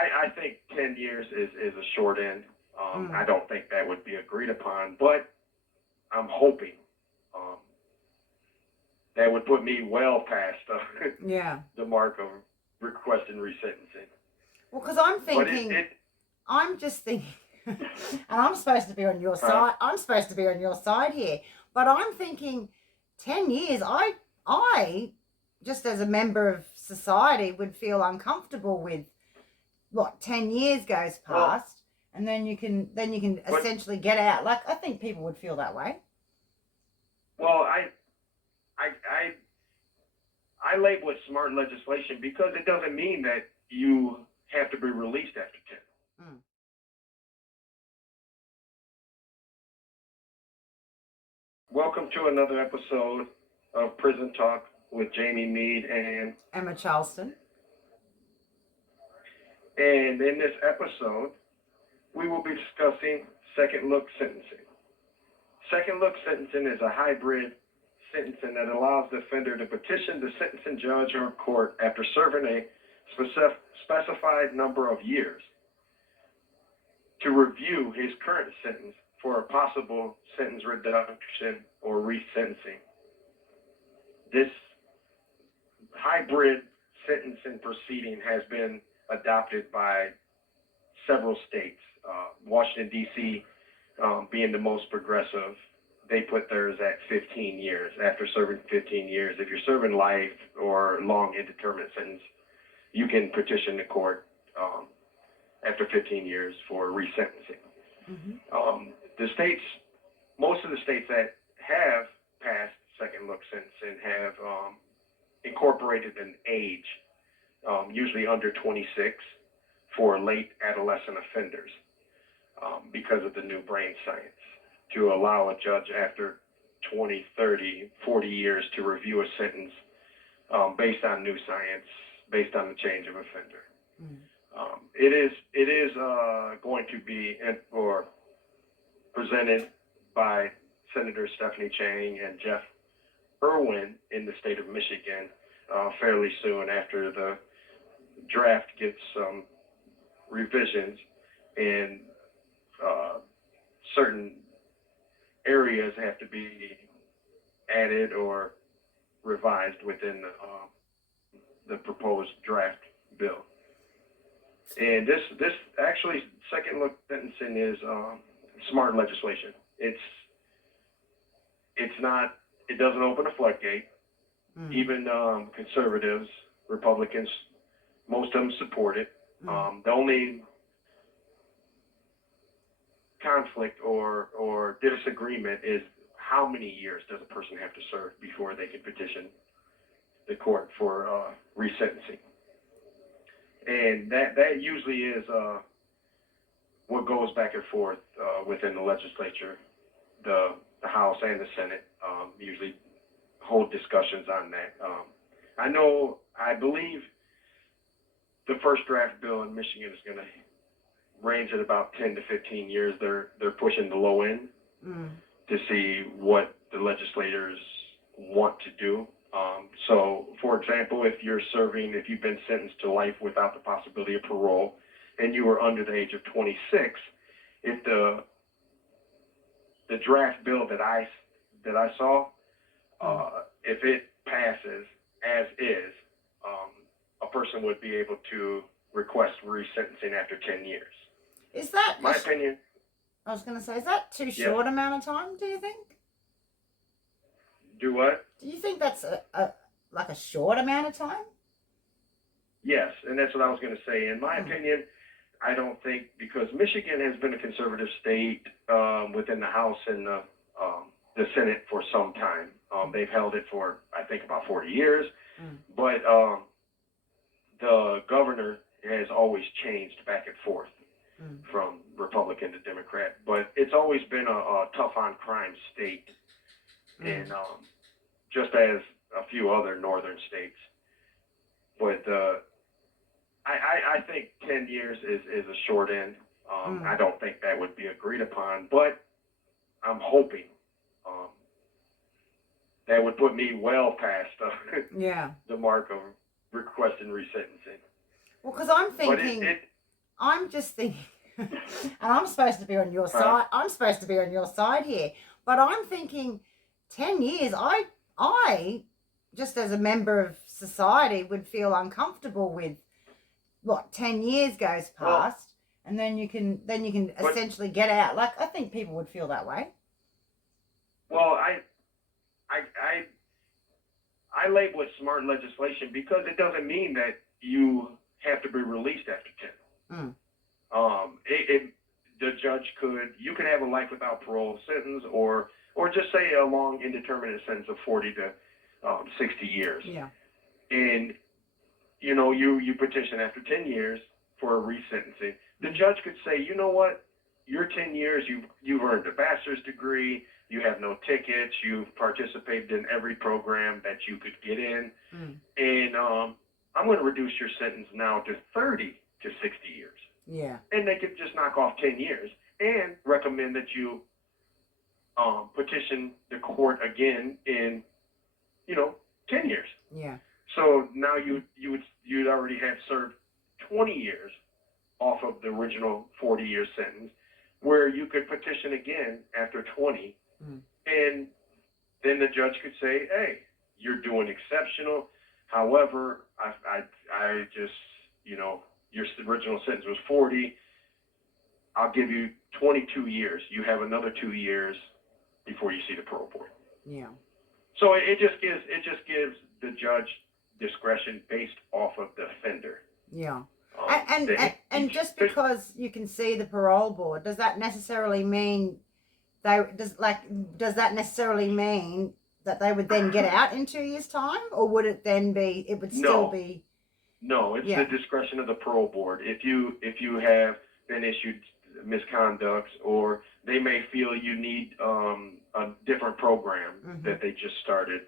I think 10 years is a short end. I don't think that would be agreed upon, but I'm hoping um, that would put me well past Yeah. the mark of requesting resentencing. Well, because I'm But thinking, I'm just thinking, and I'm supposed to be on your huh? side. I'm supposed to be on your side here, but I'm thinking, 10 years. I, just as a member of society, would feel uncomfortable with what 10 years goes Well, past, and then you can but essentially get out. Like I think people would feel that way. well, I I label it smart legislation because it doesn't mean that you have to be released after 10. Mm. Welcome to another episode of Prison Talk with Jamie Mead Emma Charleston. and in this episode we will be discussing second look sentencing. Second look sentencing is a hybrid sentencing that allows the offender to petition the sentencing judge or court after serving a specified number of years to review his current sentence for a possible sentence reduction or resentencing. This hybrid sentencing proceeding has been adopted by several states. Washington, D.C. Being the most progressive, they put theirs at 15 years. After serving 15 years, if you're serving life or long indeterminate sentence, you can petition the court after 15 years for resentencing. The states, most of the states that have passed second look sentencing have incorporated an age, usually under 26, for late adolescent offenders because of the new brain science, to allow a judge after 20, 30, 40 years to review a sentence based on new science, based on the change of offender. It is going to be or presented by Senator Stephanie Chang and Jeff Irwin in the state of Michigan fairly soon after the draft gets some revisions and certain areas have to be added or revised within the proposed draft bill. And this actually second look sentencing is smart legislation. It's not. It doesn't open a floodgate. Even conservatives, Republicans, most of them support it. The only conflict or disagreement is how many years does a person have to serve before they can petition the court for resentencing. And that usually is what goes back and forth within the legislature. The House and the Senate usually hold discussions on that. I believe the first draft bill in Michigan is going to range at about 10 to 15 years. They're pushing the low end to see what the legislators want to do. So, for example, if you've been sentenced to life without the possibility of parole, and you were under the age of 26, if the draft bill that I saw, if it passes as is, a person would be able to request resentencing after 10 years. Is that my opinion? I was going to say, is that too short amount of time? Do you think? Do what? Do you think that's like a short amount of time? Yes, and that's what I was going to say. In my opinion, I don't think, because Michigan has been a conservative state within the House and the Senate for some time. They've held it for, I think, about 40 years. But the governor has always changed back and forth from Republican to Democrat. But it's always been a tough on crime state, and just as a few other northern states. But I think 10 years is a short end. I don't think that would be agreed upon, but I'm hoping that would put me well past Yeah. the mark of requesting resentencing. Well, because I'm thinking, I'm just thinking, and I'm supposed to be on your side. I'm supposed to be on your side here, but I'm thinking, 10 years. I, just as a member of society, would feel uncomfortable with what 10 years goes Well, past, and then you can but essentially get out. Like I think people would feel that way. well, I I label it smart legislation because it doesn't mean that you have to be released after 10. Mm. The judge you could have a life without parole sentence, or just say a long indeterminate sentence of 40 to 60 years. Yeah. And you petition after 10 years for a resentencing. The judge could say, you know what, your 10 years, you've earned a bachelor's degree, you have no tickets, you've participated in every program that you could get in, and I'm going to reduce your sentence now to 30 to 60 years. Yeah. And they could just knock off 10 years and recommend that you petition the court again in 10 years. Yeah. So now you'd already have served 20 years off of the original 40-year sentence, where you could petition again after 20, and then the judge could say, "Hey, you're doing exceptional. However, I just your original sentence was 40. I'll give you 22 years. You have another 2 years before you see the parole board." Yeah. So it just gives the judge discretion based off of the offender. Yeah. And just because you can see the parole board, does that necessarily mean does that necessarily mean that they would then get out in 2 years' time, or would it then be still be? No, it's the discretion of the parole board. If you have been issued misconducts, or they may feel you need a different program that they just started,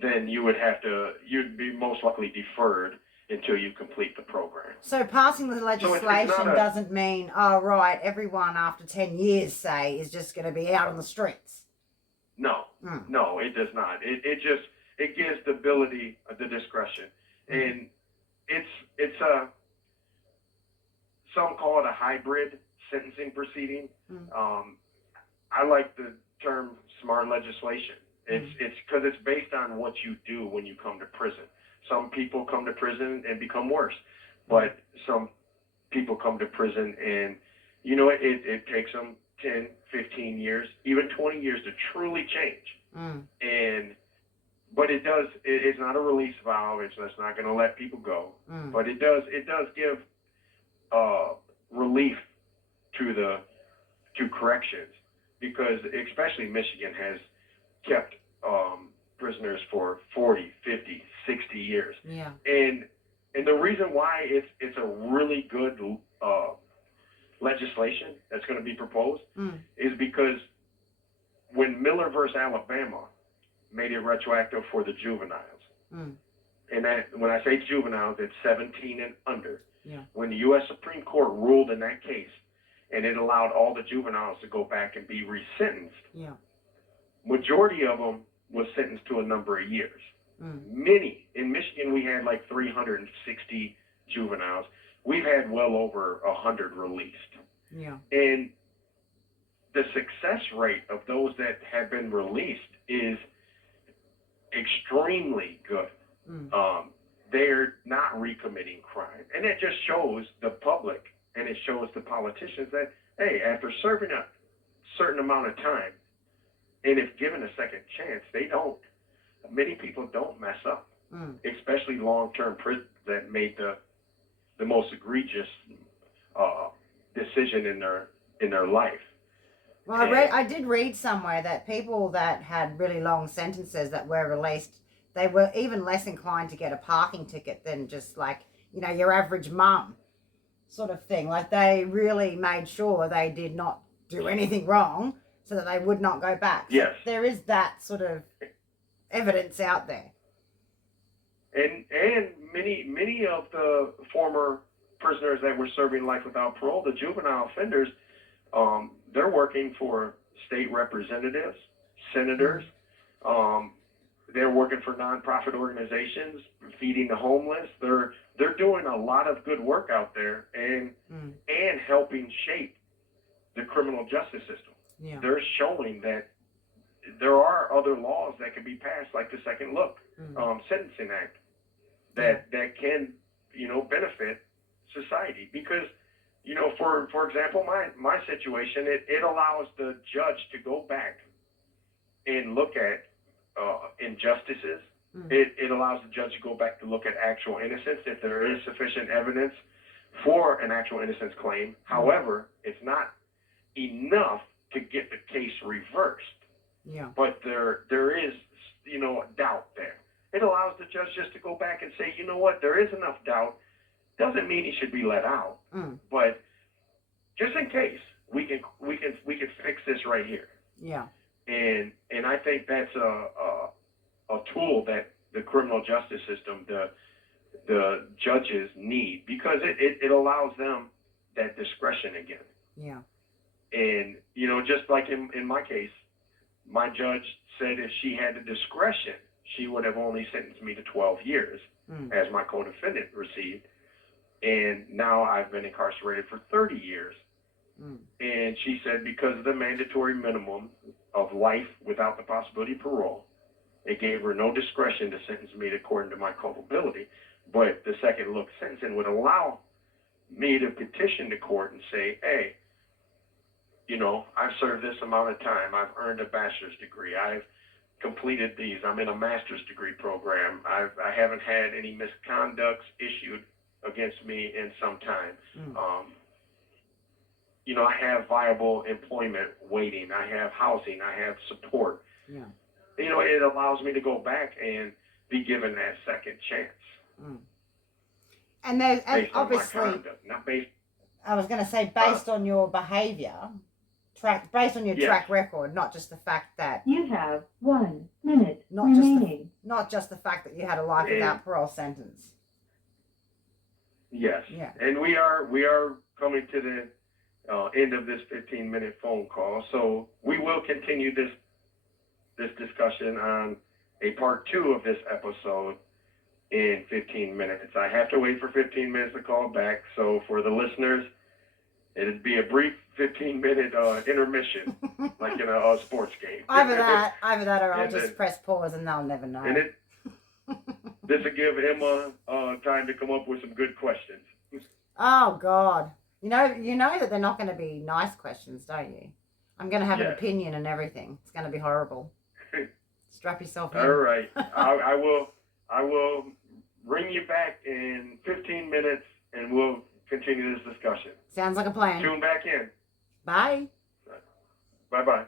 then you'd be most likely deferred until you complete the program. So passing the legislation doesn't mean, oh right, everyone after 10 years, say, is just going to be out on the streets. No, no, it does not. It gives the ability, the discretion, and it's some call it a hybrid sentencing proceeding. I like the term smart legislation. It's because it's based on what you do when you come to prison. Some people come to prison and become worse, but some people come to prison and it takes them 10, 15 years, even 20 years to truly change. But it's not a release valve. It's not going to let people go. But it does give relief to corrections, because especially Michigan has kept prisoners for 40, 50, 60 years. Yeah. And the reason why it's a really good legislation that's going to be proposed is because when Miller versus Alabama made it retroactive for the juveniles, and when I say juveniles, it's 17 and under. Yeah. When the U.S. Supreme Court ruled in that case, and it allowed all the juveniles to go back and be resentenced, majority of them was sentenced to a number of years. Many in Michigan, we had like 360 juveniles. We've had well over 100 released. Yeah. And the success rate of those that have been released is extremely good. They're not recommitting crime, and it just shows the public and it shows the politicians that, hey, after serving a certain amount of time, and if given a second chance, many people don't mess up, especially long-term prisoners that made the most egregious decision in their life. Well, I did read somewhere that people that had really long sentences that were released, they were even less inclined to get a parking ticket than just like, your average mum sort of thing. Like they really made sure they did not do anything wrong so that they would not go back. So yes. There is that sort of evidence out there. And many of the former prisoners that were serving life without parole, the juvenile offenders, they're working for state representatives, senators. they're working for nonprofit organizations, feeding the homeless. They're doing a lot of good work out there and helping shape the criminal justice system. Yeah. They're showing that there are other laws that can be passed, like the Second Look Sentencing Act, that can, benefit society. Because, for example, my situation, it allows the judge to go back and look at injustices. It allows the judge to go back to look at actual innocence if there is sufficient evidence for an actual innocence claim. However, it's not enough to get the case reversed. Yeah. But there is, doubt there. It allows the judge just to go back and say, you know what, there is enough doubt. Doesn't mean he should be let out. But just in case, we can fix this right here. Yeah. And I think that's a tool that the criminal justice system, the judges need, because it allows them that discretion again. Yeah. And, just like in my case, my judge said if she had the discretion, she would have only sentenced me to 12 years as my co-defendant received. And now I've been incarcerated for 30 years. And she said because of the mandatory minimum of life without the possibility of parole, it gave her no discretion to sentence me according to my culpability. But the second look sentencing would allow me to petition the court and say, hey, I've served this amount of time. I've earned a bachelor's degree. I've completed these. I'm in a master's degree program. I haven't had any misconducts issued against me in some time. I have viable employment waiting. I have housing. I have support. Yeah. It allows me to go back and be given that second chance. And there's obviously on my conduct, not based. I was going to say based on your behavior, based on your track record, not just the fact that you have 1 minute remaining. Not just the fact that you had a life without parole sentence. Yes. Yeah. And we are coming to the end of this 15-minute phone call, so we will continue this discussion on a part 2 of this episode in 15 minutes. I have to wait for 15 minutes to call back, so for the listeners, it'd be a brief 15-minute intermission, like in a sports game. Either that, or I'll just press pause and they'll never know. And this will give Emma time to come up with some good questions. Oh God, you know that they're not going to be nice questions, don't you? I'm going to have an opinion and everything. It's going to be horrible. Strap yourself in. All right, I will bring you back in 15 minutes, and we'll continue this discussion. Sounds like a plan. Tune back in. Bye. Bye-bye.